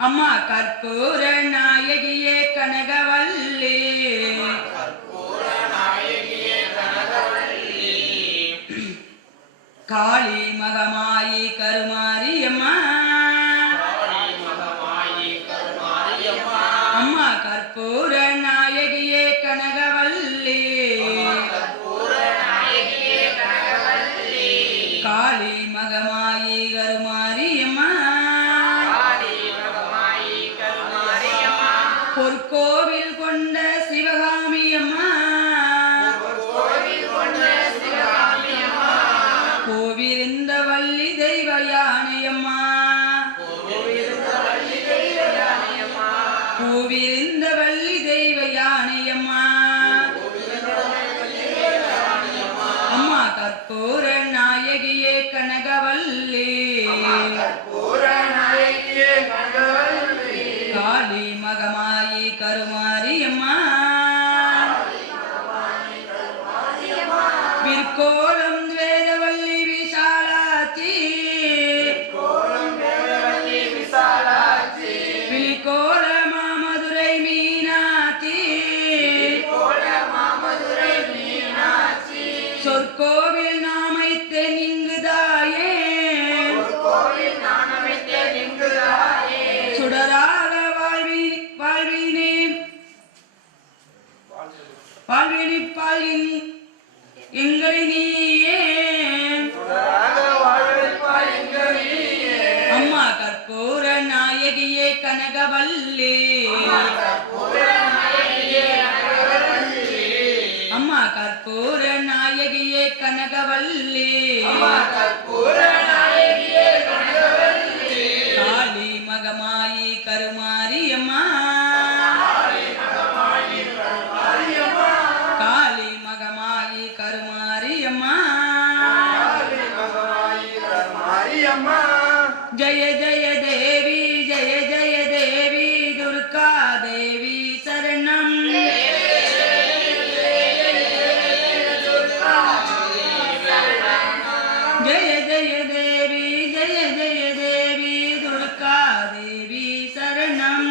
அம்மா கற்பூர நாயகியே கனகவல்லி காளி மகமாயி கருமாரியம்மா அம்மா கற்பூர நாயகியே கனகவல்லி காளி மகமாயி கருமாரியம்மா பொற்கோவில் கொண்ட சிவகாமி அம்மா கோவிருந்த வள்ளி தெய்வ யானையம்மா கோவிருந்த வள்ளி தெய்வ யானையம்மா அம்மா கற்பூர நாயகியே கனகவல்லி காளி மகமாயி கருமாரியம்மா விற்கோலம் வேதவல்லி விசாலாச்சி விழிக்கோல மாமதுரை மீனாட்சி சொற்கோவில் நாமைத்தே நிங்குதாயே சுடராக வாழ்வினிப்பால் எங்களை நீயே அம்மா கற்பூர நாயகியே கனகவல்லி அம்மா கற்பூர நாயகியே கனகவல்லி காளி மகமாயி கருமாரியம்மா காளி மகமாயி கருமாரியம்மா ஜய ஜய தேவி ஜய ஜய தேவி துர்கா தேவி சரணம் ஜய ஜய தேவி ஜய ஜய தேவி துர்கா தேவி சரணம்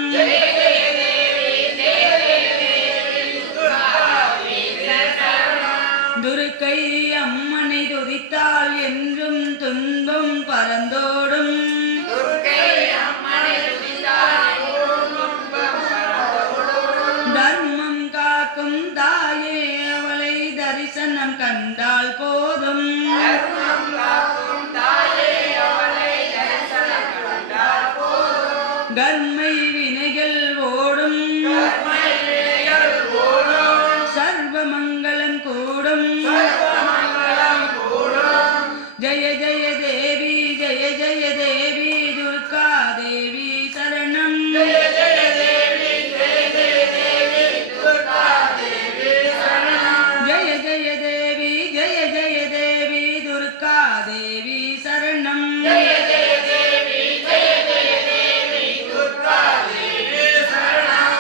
துர்க்கை அம்மனை துதித்தால் என்றும் துன்பம் பறந்தோடும் தர்மம் காக்கும் தாயே அவளை தரிசனம் கண்டால் போதும் கர்மை வினைகள் ஓடும் சர்வ மங்களம் கூடும் ஜய ஜய தேவி ஜய ஜய தேவி துர்கா தேவி சரணம் ஜய ஜய தேவி ஜய ஜய தேவி துர்கா தேவி சரணம்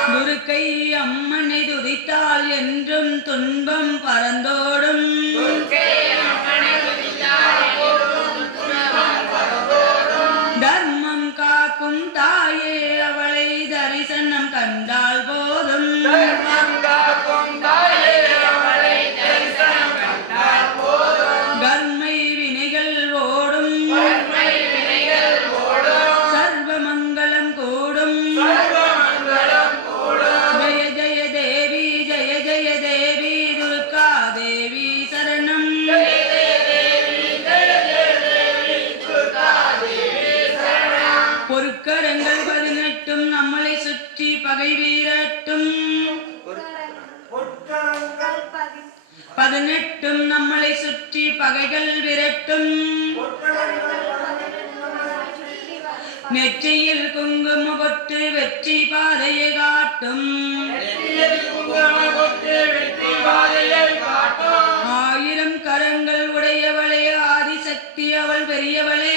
துர்க்கை அம்மனை துதித்தால் என்றும் துன்பம் பறந்தோடும் தர்மம் காக்கும் தாயே அவளை தரிசனம் கண்டால் போதும் கர்மை வினைகள் ஓடும் சர்வ மங்களம் கூடும் ஜய ஜய தேவி ஜய ஜய தேவி துர்கா தேவி சரணம் பொற்கரங்கள் 18 நம்மளை சுற்றி பகை வீரட்டும் 18 நம்மளை சுற்றி பகைகள் விரட்டும் நெற்றியில் குங்கும பொட்டு வெற்றி பாதையை காட்டும் ஆயிரம் கரங்கள் உடையவளே ஆதிசக்தி அவள் பெரியவளே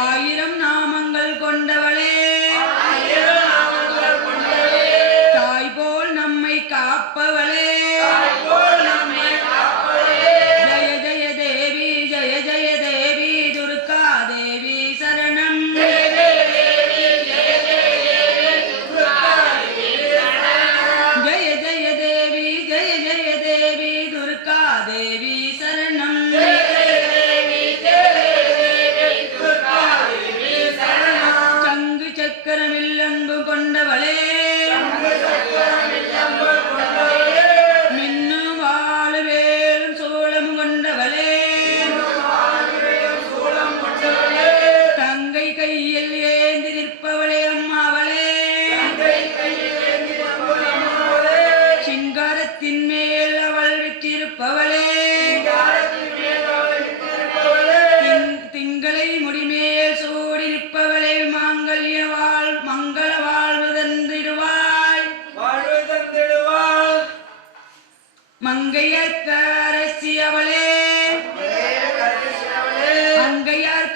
ஆயிரம் நாமங்கள் கொண்டவளே தாய் போல் நம்மை காப்பவளே ஜய ஜய தேவி ஜய ஜய தேவி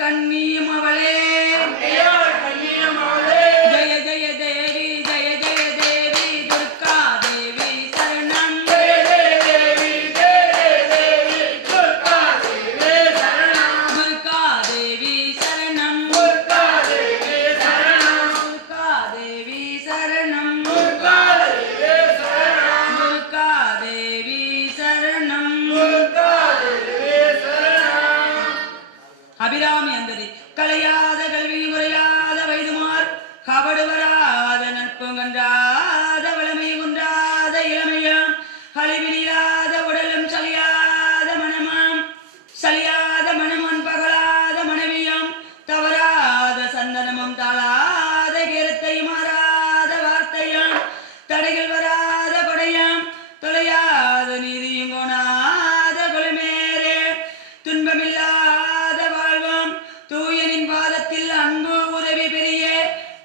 கண்ணியும் அவளே ஜெய ஜெய தேவி ஜெய ஜெய தேவி துர்கா தேவி சரணம் துர்கா தேவி சரணம் துர்கா தேவி சரணம் அபிராமி அந்ததி கலையாத கல்வி முறையாத வைதுமார் கபடு வராத நட்பு கன்றாத வளமை குன்றாத இளமையாம் கழிவினிலாத உடலும் சலியாத மனமன் பகலாத மனைவியாம் தவறாத சந்தனமும் தாளாத கீரத்தை மாறாத வார்த்தையாம் தடைகள் வராத படையாம் தொலையாத நீதியும் கோணாத கொலைமேரே துன்பமில்லாத வாழ்வாம் தூயனின் பாதத்தில் அன்பு உதவி பெரிய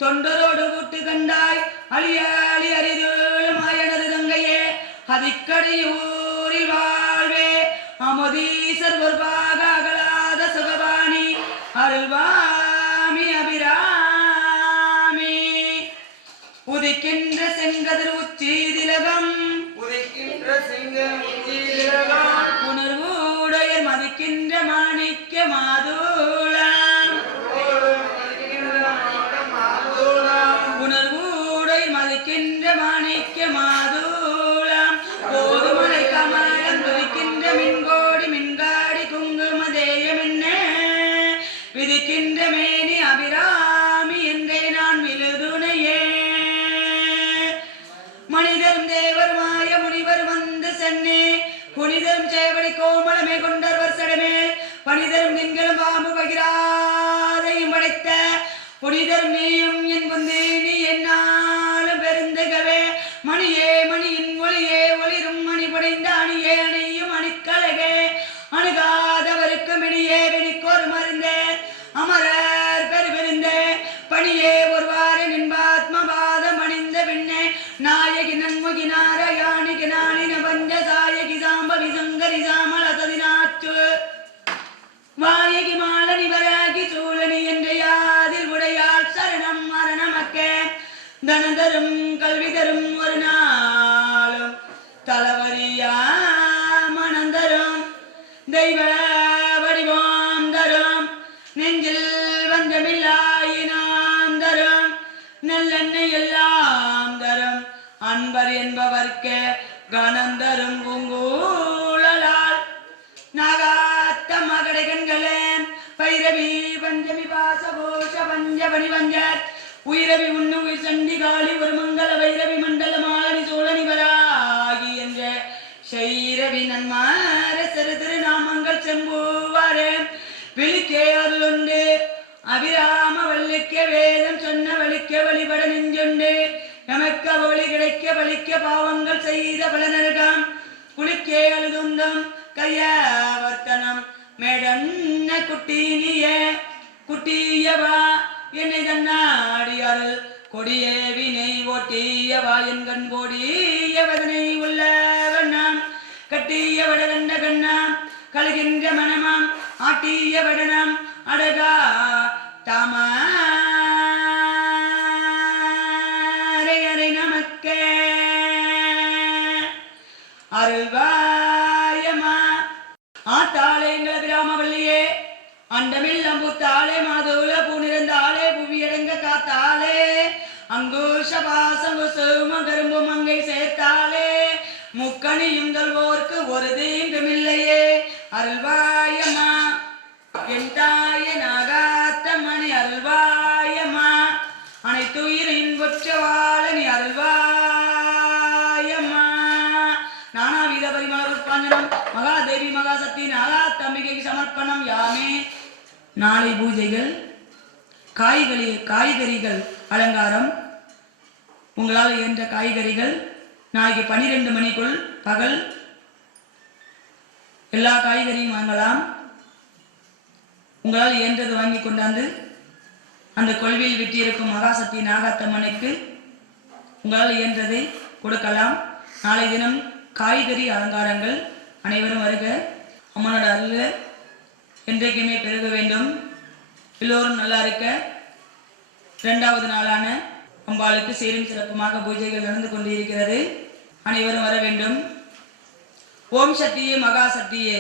தொண்டரோடு கூட்டு கண்டாய் அழியாளி அரிதோளுமாயனது தங்கையே அதிக்கடியூரில் வாழ்வே அமுதீசர் பொறுப்பாக அகலாத சுகபாணி அருள்வாமி அபிராமி உதிக்கின்ற செங்கதிர் உச்சி திலகம் உணர்வுடையர் மதிக்கின்ற மாணிக்க மாதுளம் உணர்வுடையர் மதிக்கின்ற மாணிக்க மாதுளம் போதுமலை கமலம் துதிக்கின்ற மின்கோடி மின்காடி குங்கும தேயமென்ன விதிக்கின்ற மேனி அபிராமி என்றே நான் விழுதுணையே மனிதரும் தேவர் மாய முனிவர் வந்து சென்னே புனிதரும் சேவடி கோமளமே கொண்டவர் சடமேல் பனிதரும் நீங்களும் பாம்பு பகிராதையும் படைத்த புனிதரும் நீயும் என் புந்தே நீ என்னாலும் பெருந்தகவே மணியே மணியின் ஒளியே ஒளிரும் மணி படைந்த அணியே அணியும் அணிக்கழகே அணுகாதவருக்கு மினியே வினிக்கோர் மருந்தே அமரர் பெருவிருந்தே பணியே ஒருவாறு நின்பாத்மபாதம் அணிந்த பின்னே நாயகி நன்முகி நாராயணிகி நாளின பஞ்ச சாயகி சாம்பவி சங்கரி சாமல சதினாச்சு வாயகி மாலனி வராகி சூழனி என்ற யாதில் உடையாள் சரணம் மரணமக்கே தனதரும் கல்வி தரும் ஒரு நாளும் தலவரியா மனந்தரும் தெய்வ வடிவம் தரும் நெஞ்சில் வஞ்சமில்லாயினாம் தரும் நல்லெண்ணெய் எல்லாம் தரும் அன்பர் என்பவர்க்கே கனந்தரும் பூங்கூழலால் நாகாத்த மகடை கண்களே பைரவி பஞ்சமி பாசபோஷ பஞ்சபணி வஞ்சர் உயிரவி உண்ணு உயிர் சண்டி காளி ஒரு மங்கள வைரவி மண்டல மாலனி சோழனி வராகி என்ற சைரவி நன்மார சிறு திருநாமங்கள் செம்பூவாரே விழிக்கே அருளுண்டு அபிராம வள்ளிக்க வேதம் சொன்ன வலிக்க வழிபட நெஞ்சுண்டு எமக்கு அவளி கிடைக்க வலிக்க பாவங்கள் செய்த பலனருகாம் குளிக்கே அழுதுந்தம் கையாவர்த்தனம் மேடன்ன குட்டீனியே குட்டியவா என்னை தன்னாடி அருள் கொடியே வினை ஓட்டியவா என் கண் கோடிய வதனை உள்ள வண்ணாம் கட்டிய வடகண்ட கண்ணாம் கழுகின்ற மனமாம் ஆட்டிய வடனாம் அடகா தாமரை அரை நமக்கே அருள்வாயமா ஆத்தாளே எங்கள் அபிராமவல்லியே அண்டமில் அம்புத்தாளே மாதோல பூநிறந்தாளே புவியடங்க காத்தாளே அங்குஷ பாசங்கு சோம கரும்பு மங்கை சேர்த்தாளே முக்கணியும் தல்வோர்க்கு ஒரு தீங்குமில்லையே அருள்வாயமா என் தாய நாகாத்த மணி அருள்வாயமா அனைத்துயிரின் கொற்றவாளனி அருள்வாயமா நானாவித பரிமள புஷ்பாஞ்சனம் மகாதேவி மகாசக்தி நாகாத்தம்பிகைக்கு சமர்ப்பணம் யாமே. நாளை பூஜைகள் காய்கறிகள் அலங்காரம் உங்களால் இயன்ற காய்கறிகள் நாளைக்கு 12 மணிக்குள் பகல் எல்லா காய்கறியும் வாங்கலாம். உங்களால் இயன்றது வாங்கி கொண்டாந்து அந்த கொள்வியில் விட்டிருக்கும் மகாசக்தி நாகாத்தம்மனுக்கு உங்களால் இயன்றதை கொடுக்கலாம். நாளை தினம் காய்கறி அலங்காரங்கள் அனைவரும் வருக. அம்மனோட அருள் என்றைக்குமே பெருக வேண்டும். எல்லோரும் நல்லா இருக்க 2வது நாளான அம்பாளுக்கு சீரும் சிறப்புமாக பூஜைகள் நடந்து கொண்டிருக்கிறது. அனைவரும் வர வேண்டும். ஓம் சக்தியே மகா சக்தியே.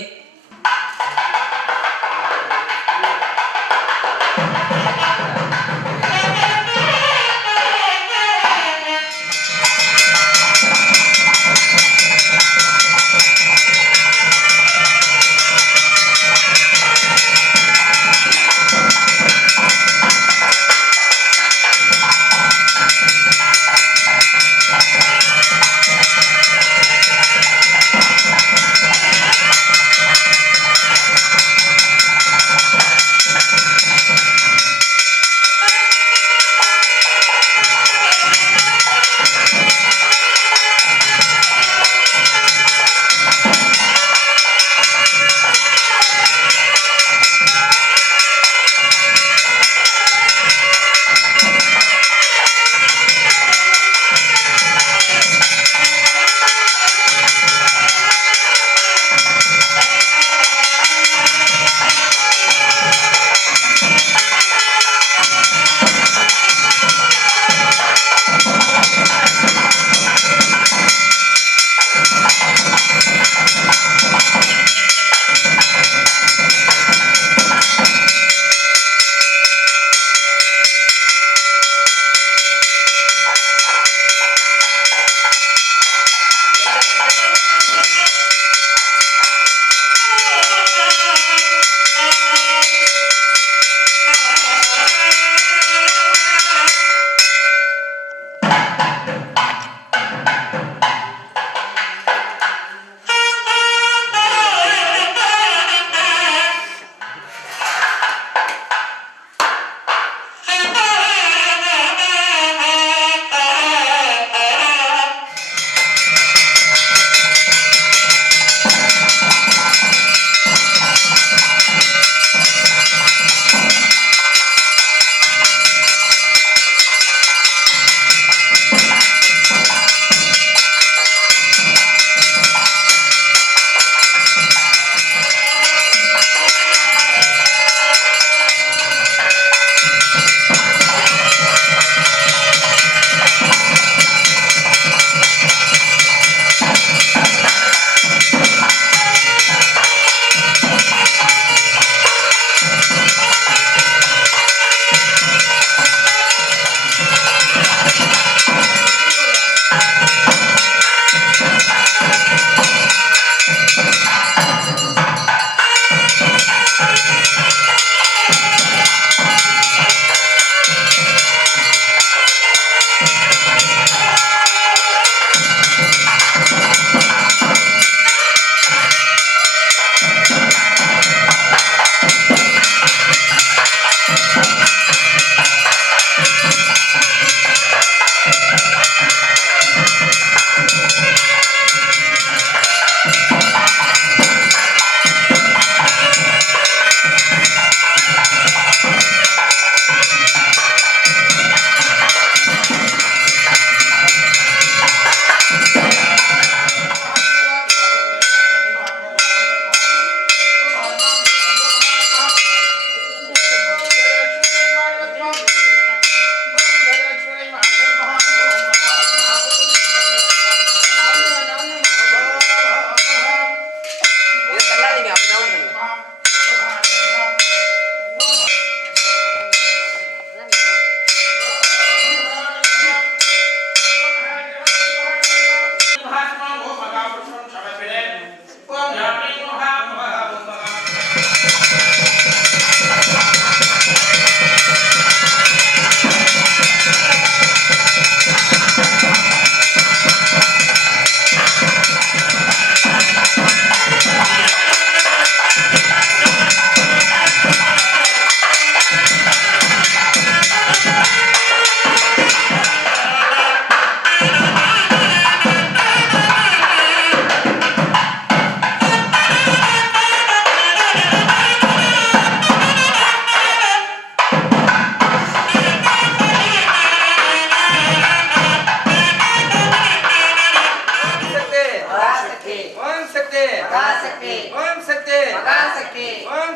Om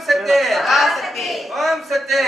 Sakti.